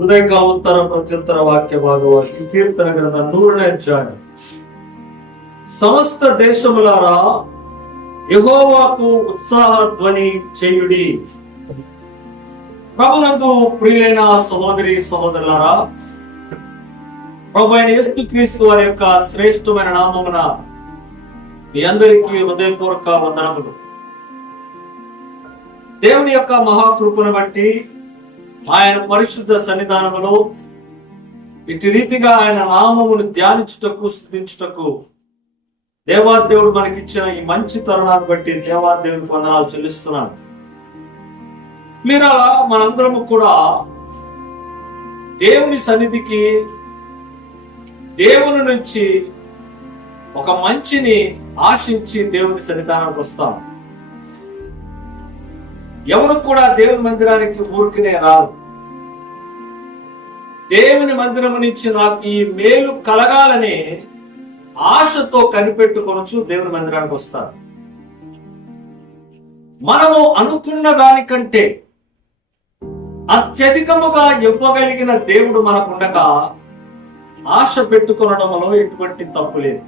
ఉదయకాల ప్రత్యుత్తర వాక్య భాగవాక్యం కీర్తన గ్రంథం 100వ అధ్యాయం. సమస్త దేశములారా యెహోవాకు ఉత్సాహ ధ్వని చేయుడి. ప్రభునందు ప్రియులైన సహోదరి సహోదరులారా, ప్రభు అయిన యేసుక్రీస్తు వారి యొక్క శ్రేష్టమైన నామమున మీ అందరికీ హృదయపూర్వక వందనములు. దేవుని యొక్క మహాకృపను బట్టి ఆయన పరిశుద్ధ సన్నిధానములో ఇటు రీతిగా ఆయన నామమును ధ్యానించుటకు స్తుతించుటకు దేవాదేవుడు మనకిచ్చిన ఈ మంచి తరుణాన్ని బట్టి దేవాదేవుడికి వందనాలు చెల్లిస్తున్నాను. మీరా మనందరము కూడా దేవుని సన్నిధికి, దేవుని నుంచి ఒక మంచిని ఆశించి దేవుని సన్నిధానానికి వస్తాం. ఎవరు కూడా దేవుని మందిరానికి ఊరికినే రారు. దేవుని మందిరము నుంచి నాకు ఈ మేలు కలగాలనే ఆశతో కనిపెట్టుకొనొచ్చు దేవుని మందిరానికి వస్తారు. మనము అనుకున్న దానికంటే అత్యధికముగా ఇవ్వగలిగిన దేవుడు మనకుండగా ఆశ పెట్టుకొనడంలో ఎటువంటి తప్పు లేదు.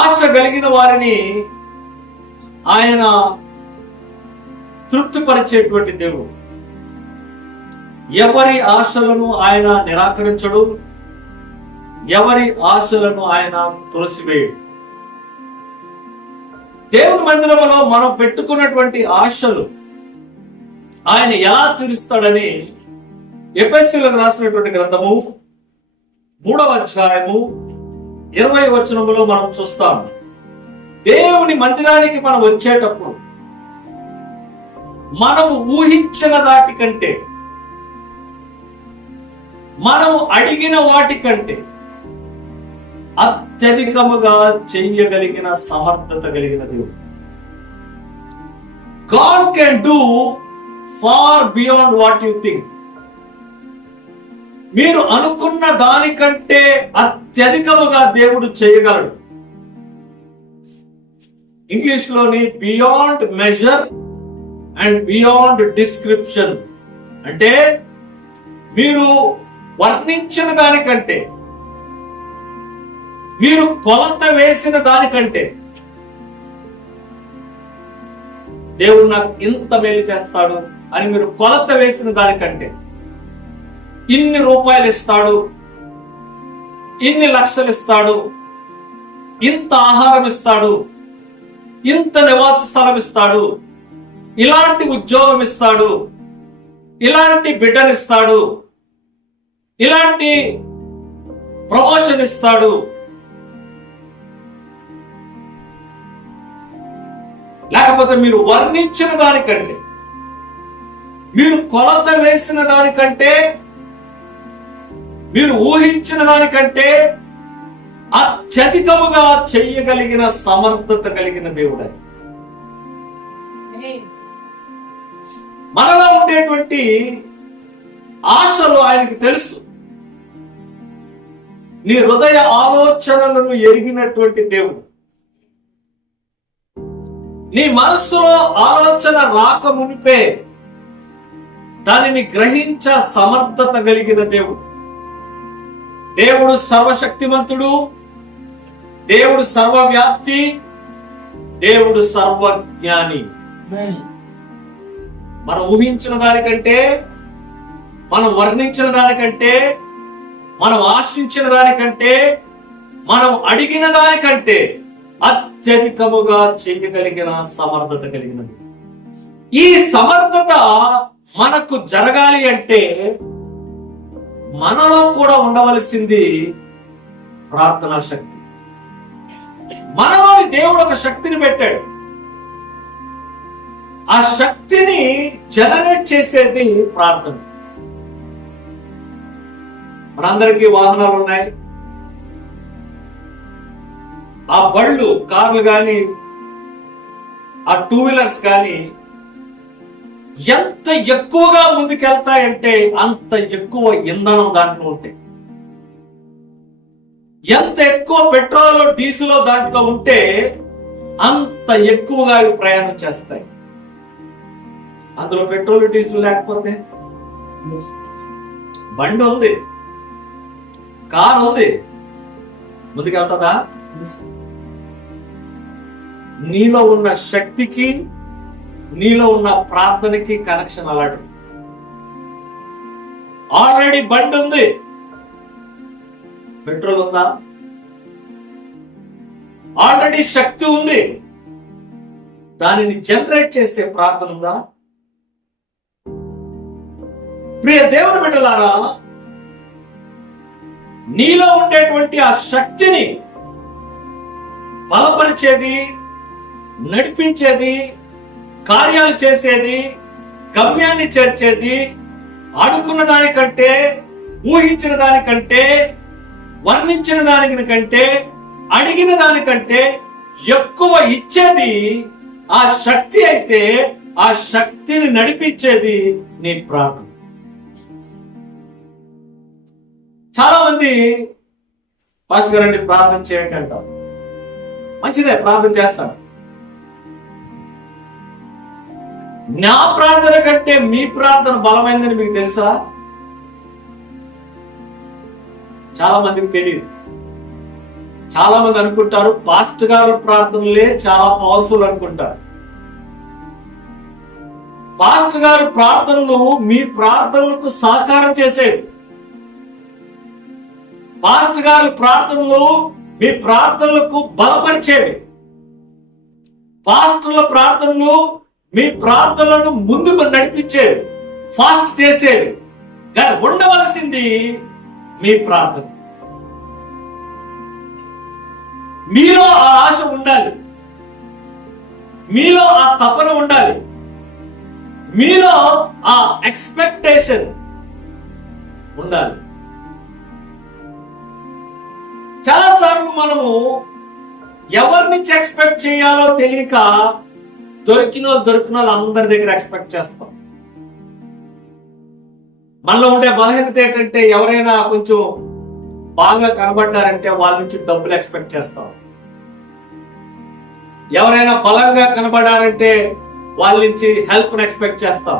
ఆశ కలిగిన వారిని ఆయన తృప్తిపరిచేటువంటి దేవుడు. ఎవరి ఆశలను ఆయన నిరాకరించడు, ఎవరి ఆశలను ఆయన తులసివేయడు. దేవుని మందిరంలో మనం పెట్టుకున్నటువంటి ఆశలు ఆయన ఎలా తీరుస్తాడని ఎఫెసీయులకు రాసినటువంటి గ్రంథము 3వ అధ్యాయము 20వ వచనములో మనం చూస్తాం. దేవుని మందిరానికి మనం వచ్చేటప్పుడు మనము ఊహించిన దాటి కంటే, మనము అడిగిన వాటి కంటే అత్యధికముగా చెయ్యగలిగిన సమర్థత కలిగిన దేవుడు. God can do far beyond what you think. మీరు అనుకున్న దానికంటే అత్యధికముగా దేవుడు చేయగలడు. ఇంగ్లీష్ లోని beyond measure and beyond description అంటే మీరు వర్ణించిన దానికంటే, మీరు కొలత వేసిన దానికంటే దేవుడు నాకు ఇంత మేలు చేస్తాడు అని మీరు కొలత వేసిన దానికంటే, ఇన్ని రూపాయలు ఇస్తాడు, ఇన్ని లక్షలు ఇస్తాడు, ఇంత ఆహారం ఇస్తాడు, ఇంత నివాస స్థలం ఇస్తాడు, ఇలాంటి ఉద్యోగం ఇస్తాడు, ఇలాంటి బిడ్డలు ఇస్తాడు, ఇలాంటి ప్రమోషన్ ఇస్తాడు, లేకపోతే మీరు వర్ణించిన దానికంటే, మీరు కొలత వేసిన దానికంటే, మీరు ఊహించిన దానికంటే అత్యధికముగా చెయ్యగలిగిన సమర్థత కలిగిన దేవుడు. మనలో ఉండేటువంటి ఆశలు ఆయనకు తెలుసు. నీ హృదయ ఆలోచనలను ఎరిగినటువంటి దేవుడు. నీ మనస్సులో ఆలోచన రాక మునిపే దానిని గ్రహించ సమర్థత కలిగిన దేవుడు. దేవుడు సర్వశక్తిమంతుడు, దేవుడు సర్వవ్యాప్తి, దేవుడు సర్వజ్ఞాని. మనం ఊహించిన దానికంటే, మనం వర్ణించిన దానికంటే, మనం ఆశించిన దానికంటే, మనం అడిగిన దానికంటే అత్యధికముగా చేయగలిగిన సమర్థత కలిగినది. ఈ సమర్థత మనకు జరగాలి అంటే మనలో కూడా ఉండవలసింది ప్రార్థనా శక్తి. మనలోని దేవుడు ఒక శక్తిని పెట్టాడు. ఆ శక్తిని జనరేట్ చేసేది ప్రార్థన. మనందరికీ వాహనాలు ఉన్నాయి. ఆ బళ్ళు, కార్లు కానీ, ఆ 2 వీలర్స్ కానీ ఎంత ఎక్కువగా ముందుకెళ్తాయంటే అంత ఎక్కువ ఇంధనం దాంట్లో ఉంటాయి. ఎంత ఎక్కువ పెట్రోల్ డీజిల్ దాంట్లో ఉంటే అంత ఎక్కువగా ప్రయాణం చేస్తాయి. అందులో పెట్రోల్ డీజిల్ లేకపోతే బండి ఉంది, కారు ఉంది, ముందుకెళ్తుందా? నీలో ఉన్న శక్తికి, నీలో ఉన్న ప్రార్థనకి కనెక్షన్ అలాంటి. ఆల్రెడీ బండి ఉంది, పెట్రోల్ ఉందా? ఆల్రెడీ శక్తి ఉంది, దానిని జనరేట్ చేసే ప్రార్థన ఉందా? ప్రియ దేవుని బిడ్డలారా, నీలో ఉండేటువంటి ఆ శక్తిని బలపరిచేది, నడిపించేది, కార్యాలు చేసేది, గమ్యాన్ని చేర్చేది, అనుకున్న దానికంటే, ఊహించిన దానికంటే, వర్ణించిన దానికంటే, అడిగిన దానికంటే ఎక్కువ ఇచ్చేది ఆ శక్తి అయితే, ఆ శక్తిని నడిపించేది నీ ప్రార్థన. చాలా మంది పాస్టర్ గారండి ప్రార్థన చేయండి అంటారు. మంచిదే, ప్రార్థన చేస్తాను. నా ప్రార్థన కంటే మీ ప్రార్థన బలమైందని మీకు తెలుసా? చాలా మందికి తెలియదు. చాలా మంది అనుకుంటారు పాస్టర్ గారు ప్రార్థనలే చాలా పవర్ఫుల్ అనుకుంటారు. పాస్టర్ గారు ప్రార్థనలు మీ ప్రార్థనలకు సహకారం చేసేవి. పాస్టర్ గారి ప్రార్థనలు మీ ప్రార్థనలకు బలపరిచేవి. పాస్టర్ల ప్రార్థనలు మీ ప్రార్థనలను ముందుకు నడిపించేవి, ఫాస్ట్ చేసేవి. కానీ ఉండవలసింది మీ ప్రార్థన. మీలో ఆ ఆశ ఉండాలి, మీలో ఆ తపన ఉండాలి, మీలో ఆ ఎక్స్పెక్టేషన్ ఉండాలి. చాలాసార్లు మనము ఎవరి నుంచి ఎక్స్పెక్ట్ చేయాలో తెలియక దొరికిన అందరి దగ్గర ఎక్స్పెక్ట్ చేస్తాం. మనలో ఉండే బలహీనత ఏంటంటే, ఎవరైనా కొంచెం బాగా కనబడ్డారంటే వాళ్ళ నుంచి డబ్బులు ఎక్స్పెక్ట్ చేస్తాం. ఎవరైనా బలంగా కనబడారంటే వాళ్ళ నుంచి హెల్ప్ ఎక్స్పెక్ట్ చేస్తాం.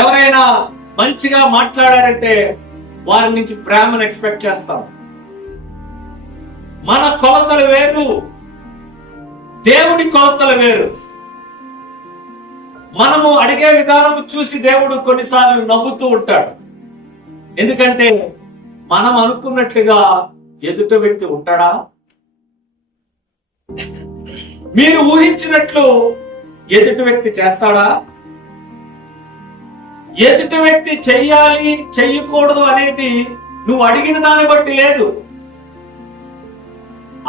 ఎవరైనా మంచిగా మాట్లాడారంటే వారి నుంచి ప్రేమను ఎక్స్పెక్ట్ చేస్తాం. మన కొలతలు వేరు, దేవుడి కొలతలు వేరు. మనము అడిగే విధానం చూసి దేవుడు కొన్నిసార్లు నవ్వుతూ ఉంటాడు. ఎందుకంటే మనం అనుకున్నట్లుగా ఎదుట వ్యక్తి ఉంటాడా? మీరు ఊహించినట్లు ఎదుటి వ్యక్తి చేస్తాడా? ఎదుటి వ్యక్తి చెయ్యాలి చెయ్యకూడదు అనేది నువ్వు అడిగిన దాన్ని బట్టి లేదు,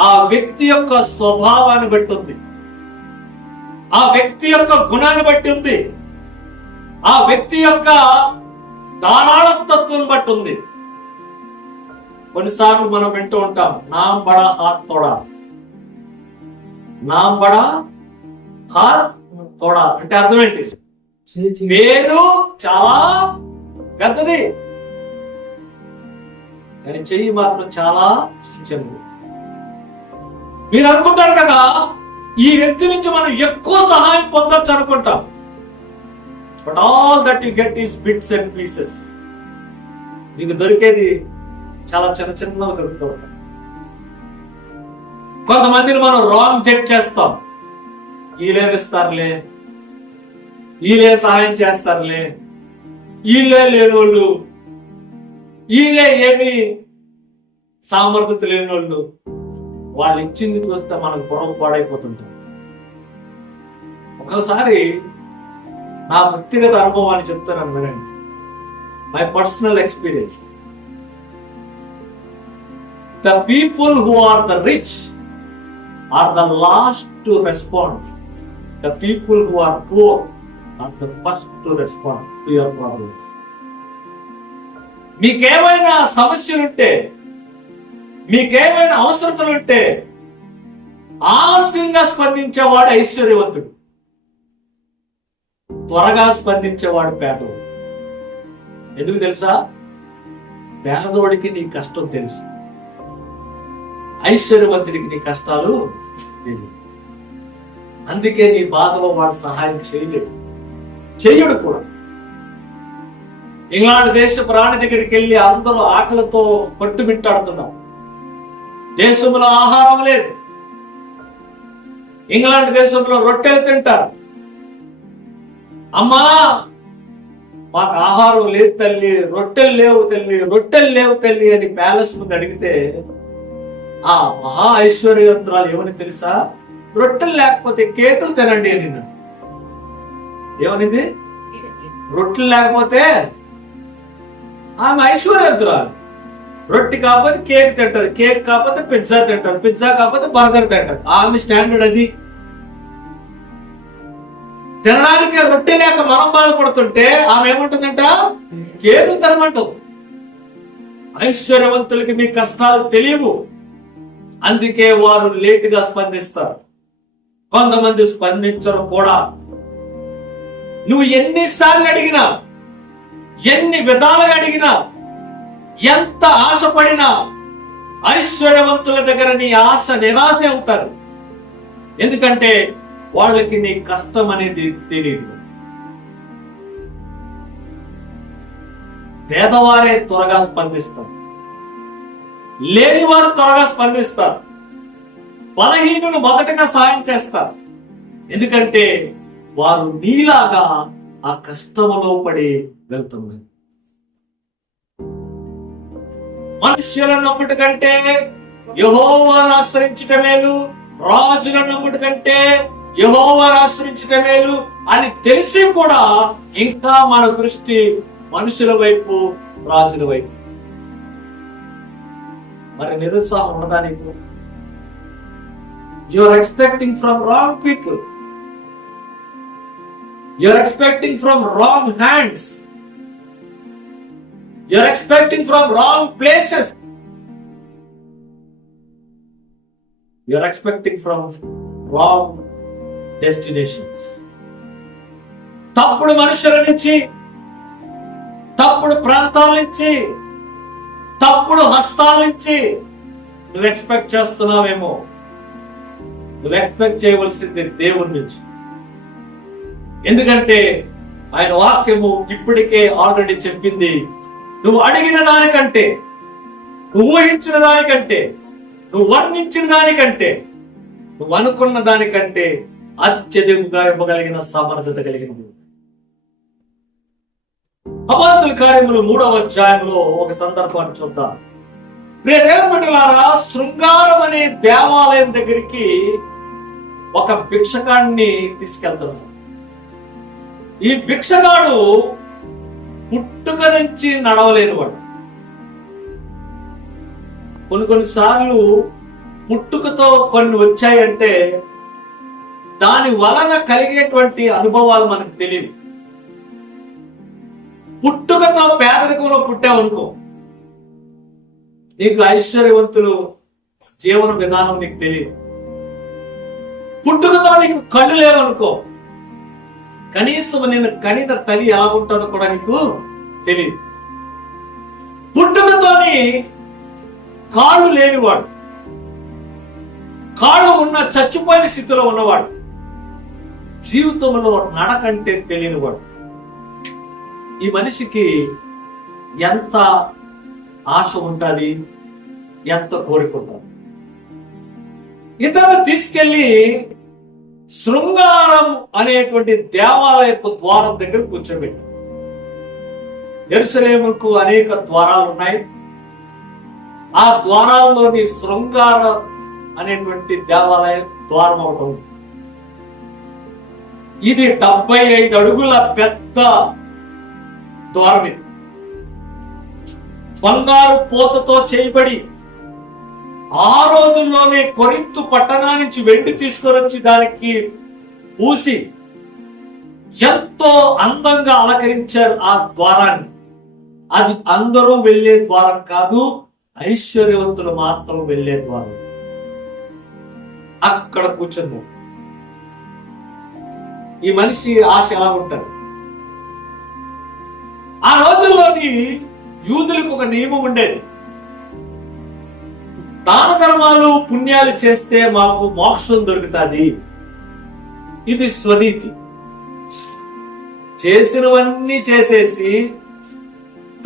ఆ వ్యక్తి యొక్క స్వభావాన్ని బట్టి ఉంది, ఆ వ్యక్తి యొక్క గుణాన్ని బట్టి ఉంది, ఆ వ్యక్తి యొక్క ధారాళతత్వం బట్టి ఉంది. కొన్నిసార్లు మనం వింటూ ఉంటాం, నామ్ బడా హాత్ తోడా, నామ్ బడా హాత్ తోడా అంటే అర్థం ఏంటి? పేరు చాలా పెద్దది, కానీ చెయ్యి మాత్రం చాలా చిన్నది. మీరు అనుకుంటారు కదా, ఈ వ్యక్తి నుంచి మనం ఎక్కువ సహాయం పొందొచ్చు అనుకుంటాం. But all that you get is bits and pieces. నీకు దొరికేది చాలా చిన్నగా దొరుకుతూ ఉంటాయి. కొంతమందిని మనం రాంగ్ జడ్జ్ చేస్తాం. వీళ్ళేమిస్తారులే, వీళ్ళే సహాయం చేస్తారులే, వీళ్ళే లేనోళ్ళు, వీళ్ళే ఏమి సామర్థ్యత లేనోళ్ళు, వాళ్ళు ఇచ్చింది చూస్తే మనకు పొరవ పాడైపోతుంటారు. ఒకసారి నా వ్యక్తిగత అనుభవాన్ని చెప్తాను వినండి. My personal experience. The people who are the rich are the last to respond. The people who are poor are the first to respond to your problems. మీకేమైనా సమస్యలుంటే, మీకేమైనా అవసరతలుంటే ఆలస్యంగా స్పందించేవాడు ఐశ్వర్యవంతుడు, త్వరగా స్పందించేవాడు పేదోడు. ఎందుకు తెలుసా? పేదోడికి నీ కష్టం తెలుసు, ఐశ్వర్యవంతుడికి నీ కష్టాలు తెలియదు. అందుకే నీ బాధలో వాడు సహాయం చేయలేడు, చెయ్యడు కూడా. ఇంగ్లాండ్ దేశపు రాణి దగ్గరికి వెళ్ళి అందరూ ఆకలితో కొట్టుమిట్టాడుతున్నారు. దేశంలో ఆహారం లేదు. ఇంగ్లాండ్ దేశంలో రొట్టెలు తింటారు. అమ్మా, మాకు ఆహారం లేదు తల్లి, రొట్టెలు లేవు తల్లి, రొట్టెలు లేవు తల్లి అని ప్యాలెస్ ముందు అడిగితే ఆ మహా ఐశ్వర్యవంతురాలు ఏమని తెలుసా? రొట్టెలు లేకపోతే కేకులు తినండి అని. ఏమనింది? రొట్టెలు లేకపోతే ఆమె ఐశ్వర్యవంతురాలు. రొట్టె కాకపోతే కేక్ తింటది, కేక్ కాకపోతే పిజ్జా తింటది, పిజ్జా కాకపోతే బర్గర్ తింటది. ఆమె స్టాండర్డ్ అది. తినడానికి రొట్టె లేక మనం బాధపడుతుంటే ఆమె ఏమంటుందంట? కేకులు తినమంటావు. ఐశ్వర్యవంతులకి మీ కష్టాలు తెలియవు, అందుకే వారు లేటుగా స్పందిస్తారు. కొంతమంది స్పందించరు కూడా. నువ్వు ఎన్నిసార్లు అడిగినా, ఎన్ని విధాలుగా అడిగినా, ఎంత ఆశపడినా ఐశ్వర్యవంతుల దగ్గర నీ ఆశ నిరాశ అవుతారు. ఎందుకంటే వాళ్ళకి నీ కష్టం అనేది తెలియదు. పేదవారే త్వరగా స్పందిస్తారు, లేని వారు త్వరగా స్పందిస్తారు, బలహీనులు మొదటగా సాయం చేస్తారు. ఎందుకంటే వారు నీలాగా ఆ కష్టంలో పడి వెళ్తున్నారు. మనుష్యులను నమ్ముట కంటే యెహోవాను ఆశ్రయించుట మేలు, రాజులను నమ్ముట కంటే యెహోవాను ఆశ్రయించుట మేలు అని తెలిసి కూడా ఇంకా మన దృష్టి మనుషుల వైపు, రాజుల వైపు. మరి నిరుత్సాహం ఉండదా నీకు? You are expecting from wrong people, you are expecting from wrong hands, you are expecting from wrong places, you are expecting from wrong destinations. తప్పుడు మనుషుల నుంచి, తప్పుడు ప్రాంతాల నుంచి, తప్పుడు హస్తాల నుంచి నువ్వు ఎక్స్పెక్ట్ చేస్తున్నావేమో. నువ్వు ఎక్స్పెక్ట్ చేయవలసింది దేవుని నుంచి. ఎందుకంటే ఆయన వాక్యము ఇప్పటికే ఆల్రెడీ చెప్పింది, నువ్వు అడిగిన దానికంటే, నువ్వు ఊహించిన దానికంటే, నువ్వు వర్ణించిన దానికంటే, నువ్వు అనుకున్న దానికంటే అత్యధికంగా ఇవ్వగలిగిన సమర్థత కలిగింది. అపోస్తలుల కార్యములు 3వ అధ్యాయంలో ఒక సందర్భాన్ని చూద్దాం. ప్రియ దేవుని బిడ్డలారా, శృంగారం అనే దేవాలయం దగ్గరికి ఒక భిక్షగాడిని తీసుకెళ్తున్నాడు. ఈ భిక్షగాడు పుట్టుక నుంచి నడవలేనివాడు. కొన్నిసార్లు పుట్టుకతో కొన్ని వచ్చాయంటే దాని వలన కలిగేటువంటి అనుభవాలు మనకు తెలియదు. పుట్టుకతో పేదరికంలో పుట్టావనుకో, నీకు ఐశ్వర్యవంతులు జీవన విధానం నీకు తెలియదు. పుట్టుకతో నీకు కళ్ళు లేవనుకో, కనీసం నేను కనిన తల్లి ఎలా ఉంటుందో కూడా నీకు తెలియదు. పుట్టుకతోని కాళ్ళు లేనివాడు, కాళ్ళు ఉన్న చచ్చిపోయిన స్థితిలో ఉన్నవాడు, జీవితంలో నడకంటే తెలియనివాడు. ఈ మనిషికి ఎంత ఆశ ఉంటుంది, ఎంత కోరిక ఉంటుంది. ఇతను తీసుకెళ్లి శృంగారం అనేటువంటి దేవాలయపు ద్వారం దగ్గర కూర్చోబెట్టారు. యెరూషలేముకు అనేక ద్వారాలు ఉన్నాయి. ఆ ద్వారాల్లోని శృంగారం అనేటువంటి దేవాలయం ద్వారం ఒకటి ఉంది. ఇది 75 అడుగుల పెద్ద ద్వారం. ఇది బంగారు పోతతో చేయబడి ఆ రోజుల్లోనే కొరింతు పట్టణా నుంచి వెండి తీసుకొని వచ్చి దానికి పూసి ఎంతో అందంగా అలంకరించారు ఆ ద్వారాన్ని. అది అందరూ వెళ్లే ద్వారం కాదు, ఐశ్వర్యవంతులు మాత్రం వెళ్లే ద్వారం. అక్కడ కూర్చున్నాం. ఈ మనిషి ఆశ ఎలా ఉంటుంది? ఆ రోజుల్లోని యూదులకు ఒక నియమం ఉండేది. దాన ధర్మాలు పుణ్యాలు చేస్తే మాకు మోక్షం దొరుకుతుంది. ఇది స్వనీతి. చేసినవన్నీ చేసేసి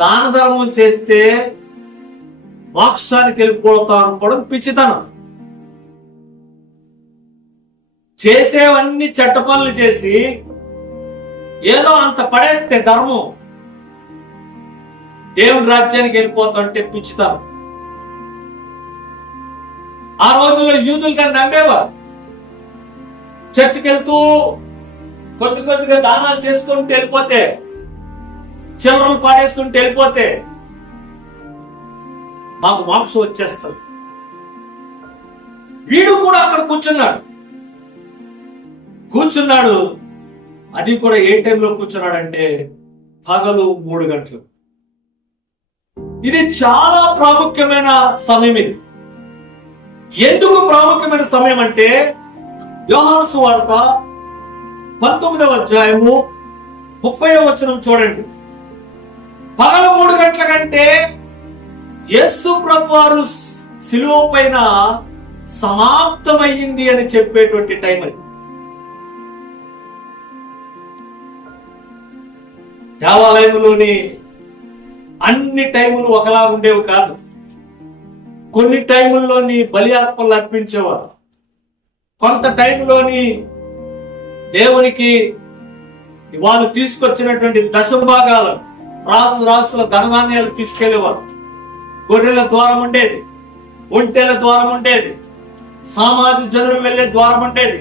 దాన ధర్మం చేస్తే మోక్షానికి వెళ్ళిపోతాం అనుకోవడం పిచ్చితనం. చేసేవన్నీ చెడ్డ పనులు చేసి ఏదో అంత పడేస్తే ధర్మం దేవుని రాజ్యానికి వెళ్ళిపోతుంటే పిచ్చితనం. ఆ రోజుల్లో యూదులు కానీ నమ్మేవారు. చర్చికి వెళ్తూ కొద్దిగా దానాలు చేసుకుంటూ వెళ్ళిపోతే, చిల్లరలు పాడేసుకుంటూ వెళ్ళిపోతే మాకు మోక్షం వచ్చేస్తుంది. వీడు కూడా అక్కడ కూర్చున్నాడు. అది కూడా ఏ టైంలో కూర్చున్నాడంటే పగలు 3 గంటలు. ఇది చాలా ప్రాముఖ్యమైన సమయం. ఇది ఎందుకు ప్రాముఖ్యమైన సమయం అంటే యోహాను సువార్త 19వ అధ్యాయము 30వ వచనం చూడండి. పగలు 3 గంటల కంటే యేసు ప్రభువారు శిలువ పైన సమాప్తమయ్యింది అని చెప్పేటువంటి టైం అది. దేవాలయంలోని అన్ని టైములు ఒకలా ఉండేవి కాదు. కొన్ని టైముల్లోని బలి అర్పణలు అర్పించేవారు. కొంత టైంలోని దేవునికి వాళ్ళు తీసుకొచ్చినటువంటి దశభాగాలను రాసుల ధనధాన్యాలు తీసుకెళ్లేవారు. గొర్రెల ద్వారం ఉండేది, ఒంటెల ద్వారం ఉండేది, సామాజిక జనులు వెళ్లే ద్వారం ఉండేది,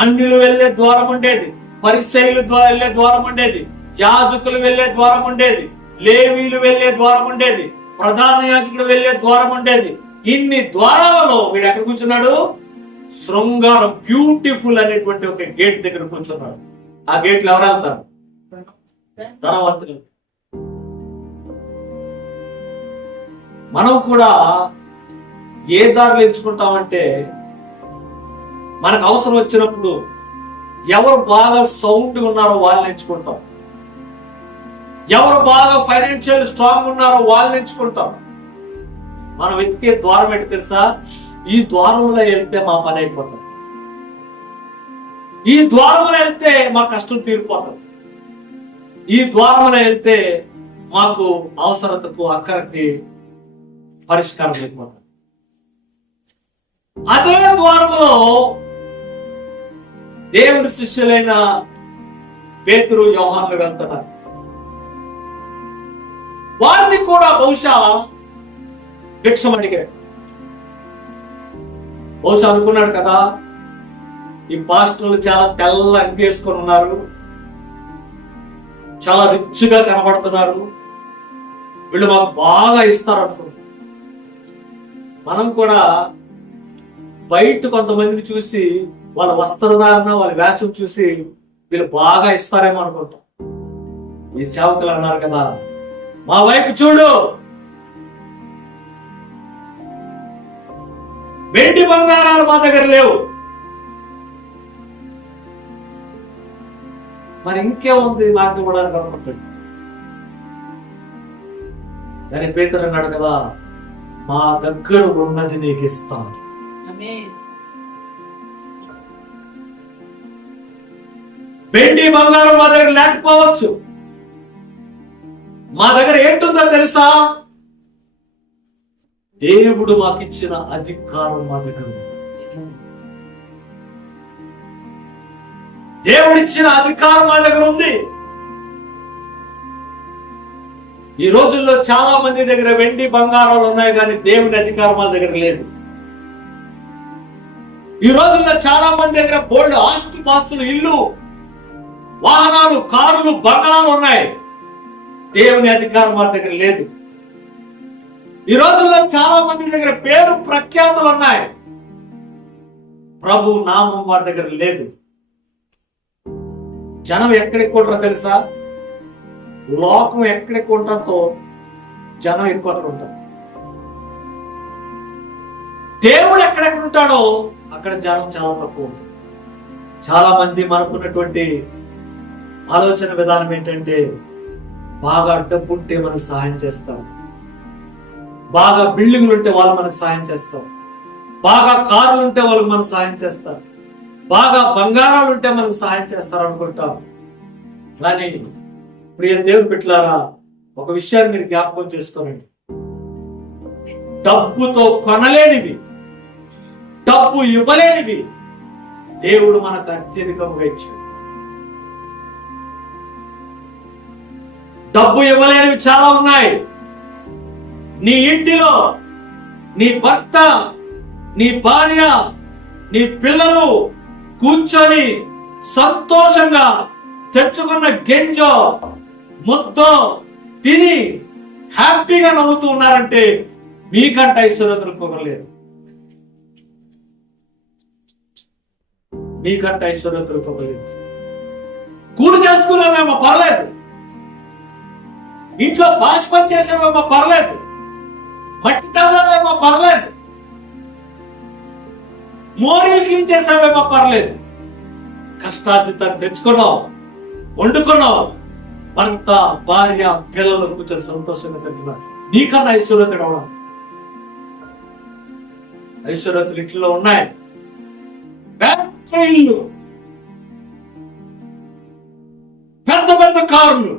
అన్యులు వెళ్లే ద్వారం ఉండేది, పరిసయ్యులు వెళ్లే ద్వారం ఉండేది, యాజకులు వెళ్లే ద్వారం ఉండేది, లేవీలు వెళ్లే ద్వారం ఉండేది, ప్రధాన యాజకుడు వెళ్లే ద్వారం ఉండేది. ఇన్ని ద్వారాలలో వీడు ఎక్కడ కూర్చున్నాడు? శృంగారం బ్యూటిఫుల్ అనేటువంటి ఒక గేట్ దగ్గర కూర్చున్నాడు. ఆ గేట్లు ఎవరు వెళ్తారు? ధనవంతులు. మనం కూడా ఏ దారులు ఎంచుకుంటామంటే మనకు అవసరం వచ్చినప్పుడు ఎవరు బాగా సౌండ్ ఉన్నారో వాళ్ళని ఎంచుకుంటాం. ఎవరు బాగా ఫైనాన్షియల్ స్ట్రాంగ్ ఉన్నారో వాళ్ళని ఎంచుకుంటాం. మనం వెతికే ద్వారం ఏంటి తెలుసా? ఈ ద్వారంలో వెళ్తే మా పని అయిపోతుంది, ఈ ద్వారంలో వెళ్తే మా కష్టం తీరిపోతుంది, ఈ ద్వారంలో వెళ్తే మాకు అవసరతకు అక్కడికి పరిష్కారం అయిపోతుంది. అదే ద్వారంలో దేవుడి శిష్యులైన పేతురు, యోహాను వెళ్తున్నారు. వారిని కూడా బహుశా భిక్షం అడిగాడు. బహుశా అనుకున్నాడు కదా, ఈ పాస్టర్లు చాలా తెల్ల అంగి వేసుకొని ఉన్నారు, చాలా రిచ్ గా కనబడుతున్నారు, వీళ్ళు మాకు బాగా ఇస్తారు అనుకున్నాడు. మనం కూడా బయట కొంతమందిని చూసి వాళ్ళ వస్త్రధారణ, వాళ్ళ వేషం చూసి వీళ్ళు బాగా ఇస్తారేమో అనుకుంటాం. ఈ సేవకులు అన్నారు కదా, మా వైపు చూడు, వెండి బంగారాలు మా దగ్గర లేవు, మరి ఇంకేముంది మాకు ఇవ్వడానికి అనుకుంటాడు. కానీ పేతురు అన్నాడు కదా, మా దగ్గర ఉన్నది నీకు ఇస్తాను. వెండి బంగారం మా దగ్గర లేకపోవచ్చు, మా దగ్గర ఏంటుందో తెలుసా? దేవుడు మాకు ఇచ్చిన అధికారం మా దగ్గర ఉంది. దేవుడిచ్చిన అధికారం మా దగ్గర ఉంది. ఈ రోజుల్లో చాలా మంది దగ్గర వెండి బంగారాలు ఉన్నాయి, కానీ దేవుడి అధికారం వాళ్ళ దగ్గర లేదు. ఈ రోజుల్లో చాలా మంది దగ్గర బోల్డ్ ఆస్తి పాస్తులు, ఇల్లు, వాహనాలు, కార్లు, బంగారాలు ఉన్నాయి, దేవుని అధికారం వాళ్ళ దగ్గర లేదు. ఈ రోజుల్లో చాలా మంది దగ్గర పేరు ప్రఖ్యాతులు ఉన్నాయి, ప్రభు నామం వారి దగ్గర లేదు. జనం ఎక్కడెక్కుంటారో తెలుసా? లోకం ఎక్కడెక్కువ ఉంటుందో జనం ఎక్కువ ఉంటారు. దేవుడు ఎక్కడెక్కడ ఉంటాడో అక్కడ జనం చాలా తక్కువ ఉంటుంది. చాలా మంది మనకున్నటువంటి ఆలోచన విధానం ఏంటంటే, బాగా డబ్బు ఉంటే మనకు సహాయం చేస్తారు, బాగా బిల్డింగ్లు ఉంటే వాళ్ళు మనకు సహాయం చేస్తారు, బాగా కార్లు ఉంటే వాళ్ళు మనకు సహాయం చేస్తారు, బాగా బంగారాలు ఉంటే మనకు సహాయం చేస్తారు అనుకుంటాం. కానీ ప్రియ దేవుని బిడ్డలారా, ఒక విషయాన్ని మీరు జ్ఞాపకం చేసుకోనండి. డబ్బుతో కొనలేనివి, డబ్బు ఇవ్వలేనివి దేవుడు మనకు అత్యధికంగా ఇచ్చాడు. డబ్బు ఇవ్వలేనివి చాలా ఉన్నాయి. నీ ఇంటిలో నీ భర్త, నీ భార్య, నీ పిల్లలు కూర్చొని సంతోషంగా తెచ్చుకున్న గెంజో ముద్దో తిని హ్యాపీగా నవ్వుతూ ఉన్నారంటే మీకంట ఐశ్వర్యతలు పొగలేరు. మీకంట ఐశ్వర్యతలు పొగలేదు. కూలి చేసుకున్నామేమో పర్లేదు, ఇంట్లో పాష్ పని చేసేవేమో పర్లేదు, మట్టి తవ్వేమో పర్లేదు, మోరీలు క్లీన్ చేసేవేమో పర్లేదు. కష్టార్జితాన్ని తెచ్చుకున్నావు, వండుకున్నావు, భర్త భార్య పిల్లలు కూర్చొని సంతోషంగా తింటున్నారు. నీకన్నా ఐశ్వర్యతడు అవడం. ఐశ్వర్యతలు ఇంట్లో ఉన్నాయి. పెద్ద ఇల్లు, పెద్ద పెద్ద కార్లు,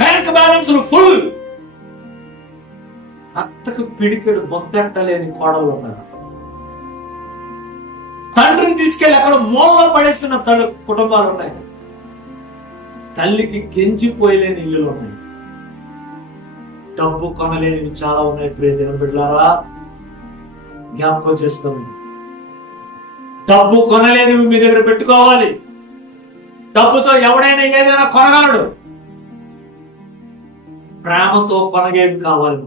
బ్యాంక్ బ్యాలెన్స్ ఫుల్. అత్తకు పిడికెడు మొత్తట్టలేని కోడలు ఉన్నారు. తండ్రిని తీసుకెళ్లి అక్కడ మూలలో పడేసిన కుటుంబాలు ఉన్నాయి. తల్లికి గెంజిపోయలేని ఇల్లులు ఉన్నాయి. డబ్బు కొనలేనివి చాలా ఉన్నాయి. ప్రియ దేవుని బిడ్డలారా, జ్ఞాపకం చేసుకోండి. డబ్బు కొనలేనివి మీ దగ్గర పెట్టుకోవాలి. డబ్బుతో ఎవడైనా ఏదైనా కొనగలడు. ప్రేమతో కొనగేవి కావాలి,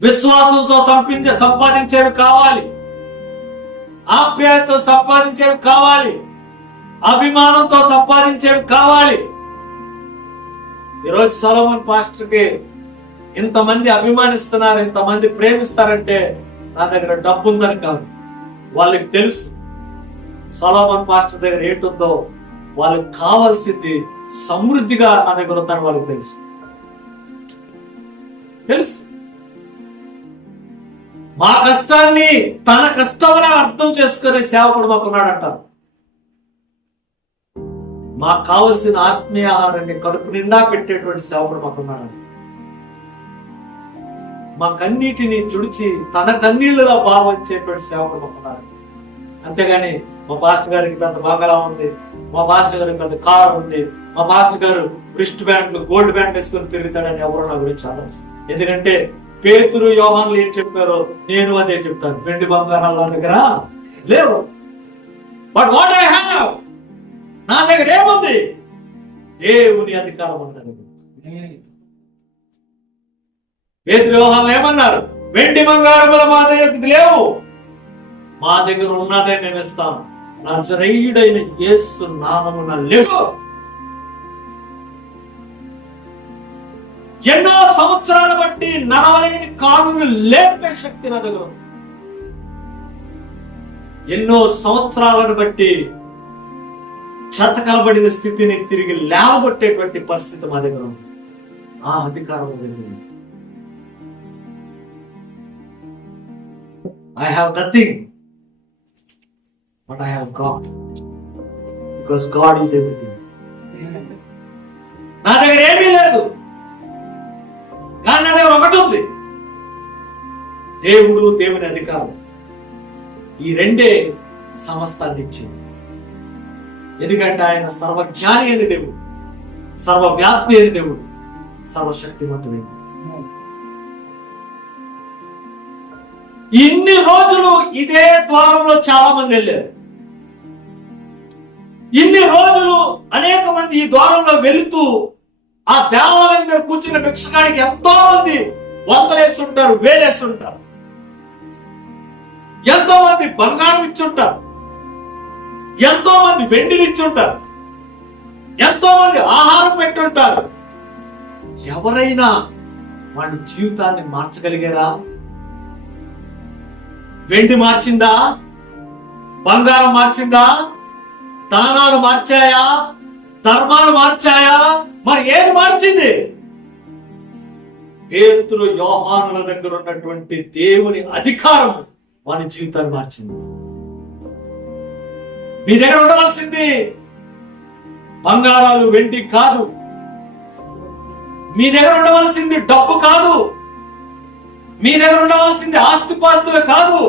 విశ్వాసంతో సంపాదించేవి కావాలి, ఆప్యాయతతో సంపాదించేవి కావాలి, అభిమానంతో సంపాదించేవి కావాలి. ఈరోజు సొలొమోన్ పాస్టర్కి ఇంతమంది అభిమానిస్తున్నారు, ఇంతమంది ప్రేమిస్తారంటే నా దగ్గర డబ్బు ఉందని కాదు. వాళ్ళకి తెలుసు సొలొమోన్ పాస్టర్ దగ్గర ఏంటుందో. వాళ్ళకి కావాల్సింది సమృద్ధిగా నా దగ్గర ఉందని వాళ్ళకి తెలుసు. మా కష్టాన్ని తన కష్టంగా అర్థం చేసుకునే సేవకుడు మాకున్నాడంటారు. మాకు కావలసిన ఆత్మీయ ఆహారాన్ని కడుపు నిండా పెట్టేటువంటి సేవకుడు మాకున్నాడు. మా కన్నీటిని తుడిచి తన కన్నీళ్లుగా భావించేటువంటి సేవకుడు మాకున్నాడు. అంతేగాని మా పాస్టర్ గారికి పెద్ద బంగళా ఉంది, మా పాస్టర్ గారికి పెద్ద కారు ఉంది, మా పాస్టర్ గారు రిస్ట్ బ్యాండ్లు గోల్డ్ బ్యాండ్ వేసుకొని తిరుగుతాడని ఎవరు నా గురించి ఆలోచన. ఎందుకంటే పేతురు యోహాన్లు ఏం చెప్పారో నేను అదే చెప్తాను. వెండి బంగారాల దగ్గర లేవు. బట్ వాట్ ఐ హావ్, నా దగ్గర ఏముంది? దేవుని అధికారం ఉంటుంది. పేతురు యోహాన్లు ఏమన్నారు? వెండి బంగారముల మా దగ్గర లేవు, మా దగ్గర ఉన్నదే మేము ఇస్తాం. నజరేయుడైన యేసు నామమున లేవు. ఎన్నో సంవత్సరాల బట్టి నడవలేని కాలుని లేపే శక్తి నా దగ్గర. ఎన్నో సంవత్సరాలను బట్టి చెత్తకలబడిన స్థితిని తిరిగి లేవగొట్టేటువంటి పరిస్థితి మా దగ్గర ఉంది. ఆ అధికారం దగ్గర. I have nothing, but I have God, because God is everything. నా దగ్గర ఏమీ లేదు, కానీ నా దగ్గర ఒకటి ఉంది, దేవుడు, దేవుని అధికారం. ఈ రెండే సమస్తాన్ని ఇచ్చింది. ఎందుకంటే ఆయన సర్వజ్ఞాని అయిన దేవుడు, సర్వవ్యాప్తి అయిన దేవుడు, సర్వశక్తిమంతుడైన. ఇన్ని రోజులు ఇదే ద్వారంలో చాలా మంది వెళ్ళారు. ఇన్ని రోజులు అనేక మంది ఈ ద్వారంలో వెళుతూ ఆ దేవాలయం మీద కూర్చున్న భిక్షగాడికి ఎంతో మంది వందలేస్తుంటారు, వేలేస్తుంటారు. ఎంతో మంది బంగారం ఇచ్చుంటారు, ఎంతో మంది వెండిని ఇచ్చుంటారు, ఎంతో మంది ఆహారం పెట్టుంటారు. ఎవరైనా వాళ్ళ జీవితాన్ని మార్చగలిగారా? వెండి మార్చిందా? బంగారం మార్చిందా? దానాలు మార్చాయా? ధర్మాలు మార్చాయా? మరి ఏది మార్చింది? పేతురు యోహానుల దగ్గర ఉన్నటువంటి దేవుని అధికారం వారి జీవితాన్ని మార్చింది. మీ దగ్గర ఉండవలసింది బంగారాలు వెండి కాదు, మీ దగ్గర ఉండవలసింది డబ్బు కాదు, మీ దగ్గర ఉండవలసింది ఆస్తిపాస్తులు కాదు,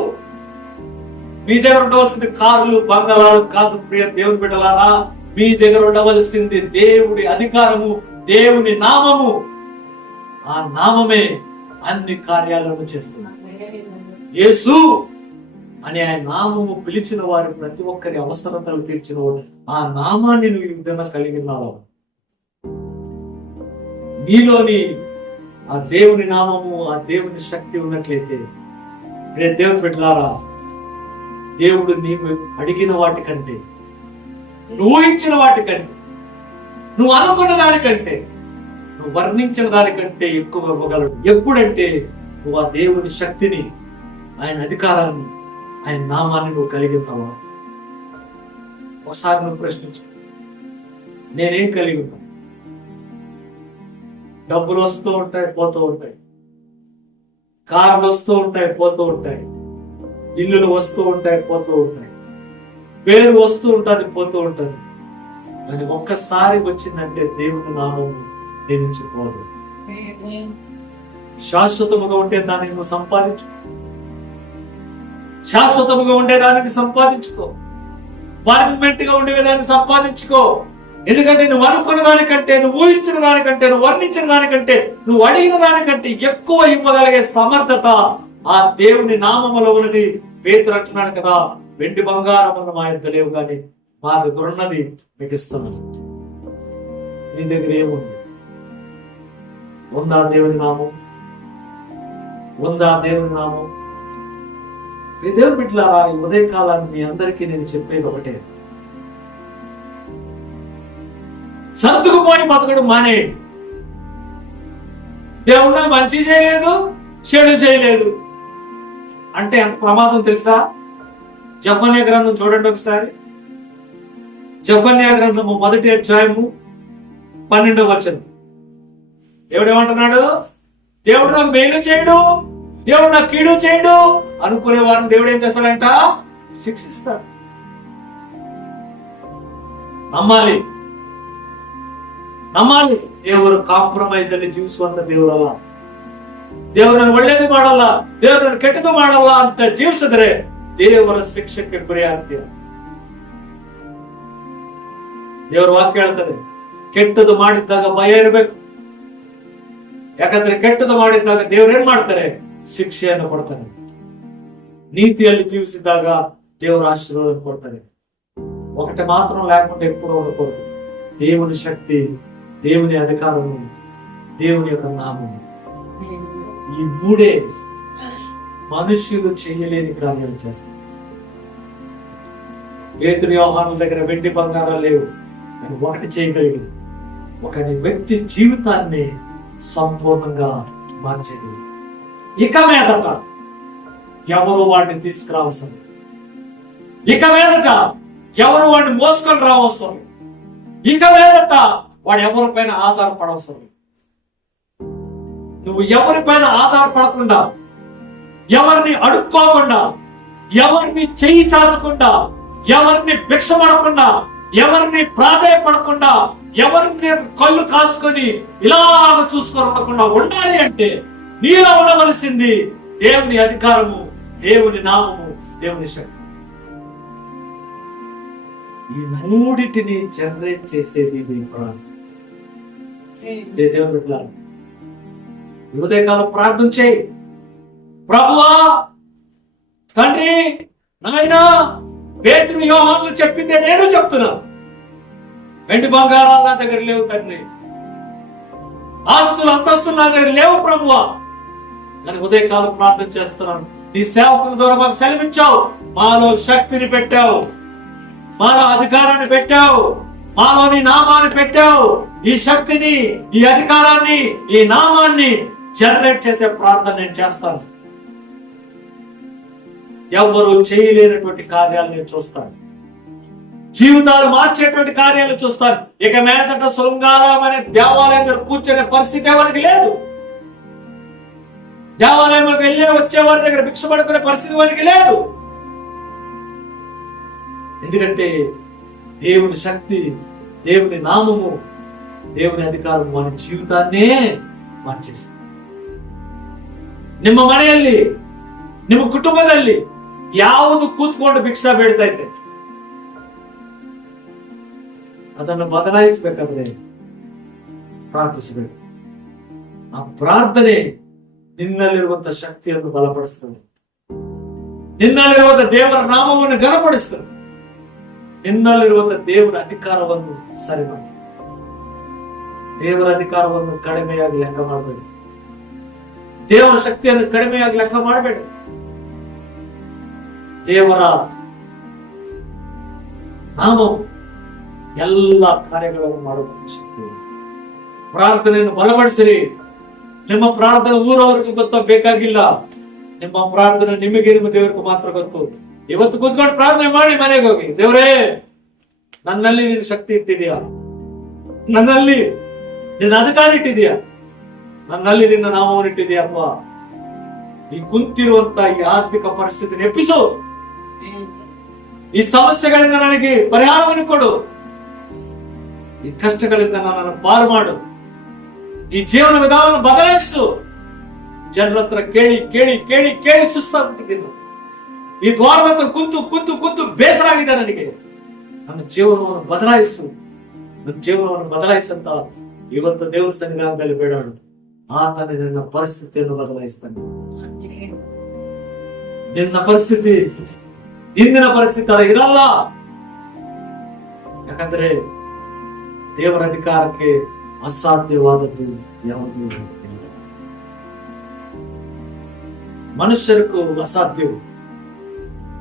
మీ దగ్గర ఉండవలసింది కార్లు బంగాళాలు కాదు. ప్రియ దేవుని బిడ్డలారా, మీ దగ్గర ఉండవలసింది దేవుడి అధికారము, దేవుని నామము. ఆ నామమే అన్ని కార్యాలను చేస్తుంది. యేసు అని ఆయన నామము పిలిచిన వారి ప్రతి ఒక్కరి అవసరతలు తీర్చిన వాడు. ఆ నామాన్ని నువ్వు ఈ విధంగా కలిగి ఉన్నావు. నీలోని ఆ దేవుని నామము, ఆ దేవుని శక్తి ఉన్నట్లయితే రేపు దేవుని బిడ్డలారా, దేవుడు నీవు అడిగిన వాటికంటే, నువ్వు ఊహించిన వాటికంటే, నువ్వు అనుకున్న దానికంటే, నువ్వు వర్ణించిన దానికంటే ఎక్కువ ఇవ్వగలడు. ఎప్పుడంటే నువ్వు ఆ దేవుని శక్తిని, ఆయన అధికారాన్ని, ఆయన నామాన్ని నువ్వు కలిగి ఉన్నావా? ఒకసారి నువ్వు ప్రశ్నించు, నేనేం కలిగి ఉన్నా? డబ్బులు వస్తూ ఉంటాయి, పోతూ ఉంటాయి. కార్లు వస్తూ ఉంటాయి, పోతూ ఉంటాయి. ఇల్లులు వస్తూ ఉంటాయి, పోతూ ఉంటాయి. పేరు వస్తూ ఉంటుంది, పోతూ ఉంటుంది. కానీ ఒక్కసారి వచ్చిందంటే దేవుని నామం నిలిచిపోదు. శాశ్వతముగా ఉంటే దాన్ని నువ్వు సంపాదించు, శాశ్వతముగా ఉండేదానికి సంపాదించుకో, పర్మనెంట్ గా ఉండేదాన్ని సంపాదించుకో. ఎందుకంటే నువ్వు అనుకున్న దానికంటే, నువ్వు ఊహించిన దానికంటే, నువ్వు వర్ణించిన దానికంటే, నువ్వు అడిగిన దానికంటే ఎక్కువ ఇవ్వగలిగే సమర్థత ఆ దేవుని నామములో ఉన్నది. పేతురు అంటున్నాడు కదా, వెండి బంగారములు మా యొద్ద లేవు కానీ మా దగ్గర ఉన్నది మీకు ఇస్తున్నాను. నీ దగ్గర ఏముంది? ఉందా దేవుని నామం? ఉందా దేవుని నామం? దేవుని బిడ్డలారా, ఈ ఉదయకాలాన్ని మీ అందరికీ నేను చెప్పేది ఒకటే, సర్దుకుపోయి బతకడం మానేయండి. దేవుడు నాకు మంచి చేయలేదు, చెడు చేయలేదు అంటే ఎంత ప్రమాదం తెలుసా? జెఫన్యా గ్రంథం చూడండి ఒకసారి. జెఫన్యా గ్రంథము 1వ అధ్యాయము 12వ వచనం. దేవుడు ఏమంటున్నాడు? దేవుడు నాకు మేలు చేయడు, దేవుడు నాకు కీడు చేయడు అనుకునే వారిని దేవుడు ఏం చేస్తాడంట? శిక్షిస్తాడు. నమ్మాలి, నమ్మాలి. దేవుడు కాంప్రమైజ్ అని జీవిಸುವಂತ ದೇವರು ಅಲ್ಲ. ದೇವರನ್ನು ಒಳ್ಳೇದು ಮಾಡಲ್ಲ, ದೇವರನ್ನು ಕೆಟ್ಟದು ಮಾಡಲ್ಲ ಅಂತ ಜೀವಿಸಿದ್ರೆ ದೇವರ ಶಿಕ್ಷೆಗೆ ಗುರಿ ಆಗ್ತೀಯ. ದೇವರ ವಾಕ್ಯ ಹೇಳ್ತದೆ, ಕೆಟ್ಟದು ಮಾಡಿದ್ದಾಗ ಭಯ ಇರಬೇಕು. ಯಾಕಂದ್ರೆ ಕೆಟ್ಟದು ಮಾಡಿದ್ದಾಗ ದೇವರು ಏನ್ ಮಾಡ್ತಾರೆ? ಶಿಕ್ಷೆಯನ್ನು ಕೊಡ್ತಾರೆ. నీతిಯಲ್ಲಿ జీవిಸಿದಾಗ దేవుడు ఆశీర్వాదం కొడతాడు. ఒకటి మాత్రం లేకుండా ఎప్పుడు ఉండకూడదు, దేవుని శక్తి, దేవుని అధికారము, దేవుని యొక్క నామము. ఈ మూడే మనుష్యులు చేయలేని కార్యాలు చేస్తారు. పేతురు యోహానుల దగ్గర వెండి బంగారాలు లేవు, అని ఒకటి చేయగలిగింది, ఒక వ్యక్తి జీవితాన్ని సంపూర్ణంగా మార్చగలిగింది. ఇక మీదట ఎవరు వాడిని తీసుకురావసరం, ఇక మీదట ఎవరు వాడిని మోసుకొని రావసరం, ఇక మీదట వాడు ఎవరిపైన ఆధారపడవసరం. నువ్వు ఎవరిపైన ఆధారపడకుండా, ఎవరిని అడుక్కోకుండా, ఎవరిని చెయ్యి చాచకుండా, ఎవరిని భిక్షపడకుండా, ఎవరిని ప్రాధాయపడకుండా, ఎవరిని కళ్ళు కాసుకొని ఇలాగ చూసుకొని ఉండకుండా ఉండాలి అంటే నీలో ఉండవలసింది దేవుని అధికారము, దేవుని నామము, దేవుని శక్తి. ఈ మూడిటిని జనరేట్ చేసేది నీ ప్రార్థన. దేవుని ఉదయకాలం ప్రార్థన చేయి. ప్రభువా, తండ్రి, నాయనా, పేతురు యోహానులు చెప్పిందే నేను చెప్తున్నాను. వెండి బంగారాలు నా దగ్గర లేవు తండ్రి, ఆస్తులు అంతస్తులు నా దగ్గర లేవు ప్రభువా, కానీ ఉదయకాలం ప్రార్థన చేస్తున్నాను. నీ సేవకుల ద్వారా మాకు సెలవిచ్చావు, మాలో శక్తిని పెట్టావు, మాలో అధికారాన్ని పెట్టావు, మాలో నీ నామాన్ని పెట్టావు. ఈ శక్తిని, ఈ అధికారాన్ని, ఈ నామాన్ని జనరేట్ చేసే ప్రార్థన నేను చేస్తాను. ఎవరు చేయలేనటువంటి కార్యాలు నేను చూస్తాను, జీవితాలు మార్చేటువంటి కార్యాలు చూస్తాను. ఇక మీదట శృంగారం అనే దేవాలయం దగ్గర కూర్చునే పరిస్థితి ఎవరికి లేదు. దేవాలయంలోకి వెళ్ళే వచ్చే వారి దగ్గర భిక్ష పడుకునే పరిస్థితి వారికి లేదు. ఎందుకంటే దేవుని శక్తి, దేవుని నామము దేవుని ಅಧಿಕಾರವು మన ಜೀವಿತಾನ್ನೇ మార్చేసింది. ನಿಮ್ಮ ಮನೆಯಲ್ಲಿ, ನಿಮ್ಮ ಕುಟುಂಬದಲ್ಲಿ ಯಾವುದು ಕೂತ್ಕೊಂಡು ಭಿಕ್ಷಾ ಬೇಡ್ತಾ ಇದೆ ಅದನ್ನು ಬದಲಾಯಿಸಬೇಕಾದ್ರೆ ಪ್ರಾರ್ಥಿಸಬೇಕು. ಆ ಪ್ರಾರ್ಥನೆ ನಿನ್ನಲ್ಲಿರುವಂತಹ ಶಕ್ತಿಯನ್ನು ಬಲಪಡಿಸ್ತದೆ, ನಿನ್ನಲ್ಲಿರುವಂತಹ ದೇವರ ನಾಮವನ್ನು ಘನಪಡಿಸ್ತದೆ, ನಿನ್ನಲ್ಲಿರುವಂತಹ ದೇವರ ಅಧಿಕಾರವನ್ನು ಸರಿ ಮಾಡಿ. ದೇವರ ಅಧಿಕಾರವನ್ನು ಕಡಿಮೆಯಾಗಿ ಲೆಕ್ಕ ಮಾಡಬೇಡಿ, ದೇವರ ಶಕ್ತಿಯನ್ನು ಕಡಿಮೆಯಾಗಿ ಲೆಕ್ಕ ಮಾಡಬೇಡಿ. ದೇವರ ನಾಮವು ಎಲ್ಲ ಕಾರ್ಯಗಳನ್ನು ಮಾಡುವಂತ ಶಕ್ತಿ. ಪ್ರಾರ್ಥನೆಯನ್ನು ಬಲಪಡಿಸಿರಿ. ನಿಮ್ಮ ಪ್ರಾರ್ಥನೆ ಊರವರೆಗೂ ಗೊತ್ತಾಗಬೇಕಾಗಿಲ್ಲ. ನಿಮ್ಮ ಪ್ರಾರ್ಥನೆ ನಿಮಗೆ, ನಿಮ್ಮ ದೇವರಿಗೂ ಮಾತ್ರ ಗೊತ್ತು. ಇವತ್ತು ಕೂತ್ಕೊಂಡು ಪ್ರಾರ್ಥನೆ ಮಾಡಿ ಮನೆಗೆ ಹೋಗಿ, ದೇವರೇ ನನ್ನಲ್ಲಿ ನಿನ್ನ ಶಕ್ತಿ ಇಟ್ಟಿದೀಯಾ, ನನ್ನಲ್ಲಿ ನಿನ್ನ ಅಧಿಕಾರ ಇಟ್ಟಿದೀಯಾ, ನನ್ನಲ್ಲಿ ನಿನ್ನ ನಾಮವನ್ನು ಇಟ್ಟಿದೆಯಪ್ಪ. ಈ ಕುಂತಿರುವಂತ ಈ ಆರ್ಥಿಕ ಪರಿಸ್ಥಿತಿಯನ್ನು ಎಪ್ಪಿಸು. ಈ ಸಮಸ್ಯೆಗಳಿಂದ ನನಗೆ ಪರಿಹಾರವನ್ನು ಕೊಡು. ಈ ಕಷ್ಟಗಳಿಂದ ನನ್ನನ್ನು ಪಾರು ಮಾಡು. ಈ ಜೀವನ ವಿಧಾನವನ್ನು ಬದಲಾಯಿಸು. ಜನರ ಹತ್ರ ಕೇಳಿ ಕೇಳಿ ಕೇಳಿ ಕೇಳಿ ಸುಸ್ತಾಗ್ಬಿಟ್ಟಿದ್ದೀನಿ. ಈ ದ್ವಾರ ಹತ್ರ ಕುಂತು ಕುಂತು ಕುಂತು ಬೇಸರ ಆಗಿದೆ ನನಗೆ. ನನ್ನ ಜೀವನವನ್ನು ಬದಲಾಯಿಸು, ನನ್ನ ಜೀವನವನ್ನು ಬದಲಾಯಿಸಂತ ಇವತ್ತು ದೇವರ ಸನ್ನಿಧಾನದಲ್ಲಿ ಬೇಡಾಡು. ಆತನೇ ನಿನ್ನ ಪರಿಸ್ಥಿತಿಯನ್ನು ಬದಲಾಯಿಸ್ತಾನೆ. ನಿನ್ನ ಪರಿಸ್ಥಿತಿ ಇಂದಿನ ಪರಿಸ್ಥಿತಿ ತರ ಇರಲ್ಲ. ಯಾಕಂದ್ರೆ ದೇವರ ಅಧಿಕಾರಕ್ಕೆ ಅಸಾಧ್ಯವಾದದ್ದು ಯಾವುದೂ ಇಲ್ಲ. ಮನುಷ್ಯರಿಗೂ ಅಸಾಧ್ಯವು,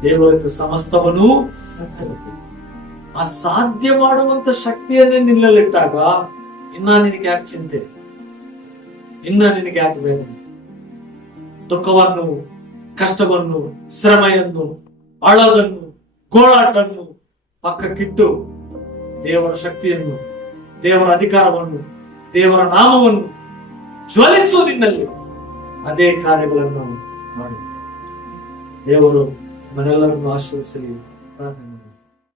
ದೇವರಿಗೂ ಸಮಸ್ತವನ್ನೂ ಅಸಾಧ್ಯ ಮಾಡುವಂತ ಶಕ್ತಿಯನ್ನೇ ನಿನ್ನಲ್ಲಿಟ್ಟಾಗ ಇನ್ನ ನಿನಗೆ ಯಾಕೆ ಚಿಂತೆ, ಇನ್ನ ನಿನಗೆ ಯಾಕೆ ಬೇದನೆ? ದುಃಖವನ್ನು, ಕಷ್ಟವನ್ನು, ಶ್ರಮೆಯನ್ನು, ಅಳದನ್ನು, ಗೋಳಾಟನ್ನು ಪಕ್ಕಕ್ಕಿಟ್ಟು ದೇವರ ಶಕ್ತಿಯನ್ನು, ದೇವರ ಅಧಿಕಾರವನ್ನು, ದೇವರ ನಾಮವನ್ನು ಜ್ವಲಿಸು. ನಿನ್ನಲ್ಲಿ ಅದೇ ಕಾರ್ಯಗಳನ್ನು ಮಾಡಿ. ದೇವರು ಮನೆಲ್ಲರನ್ನು ಆಶೀರ್ವದಿಸಲಿ. ಪ್ರಾರ್ಥನೆ.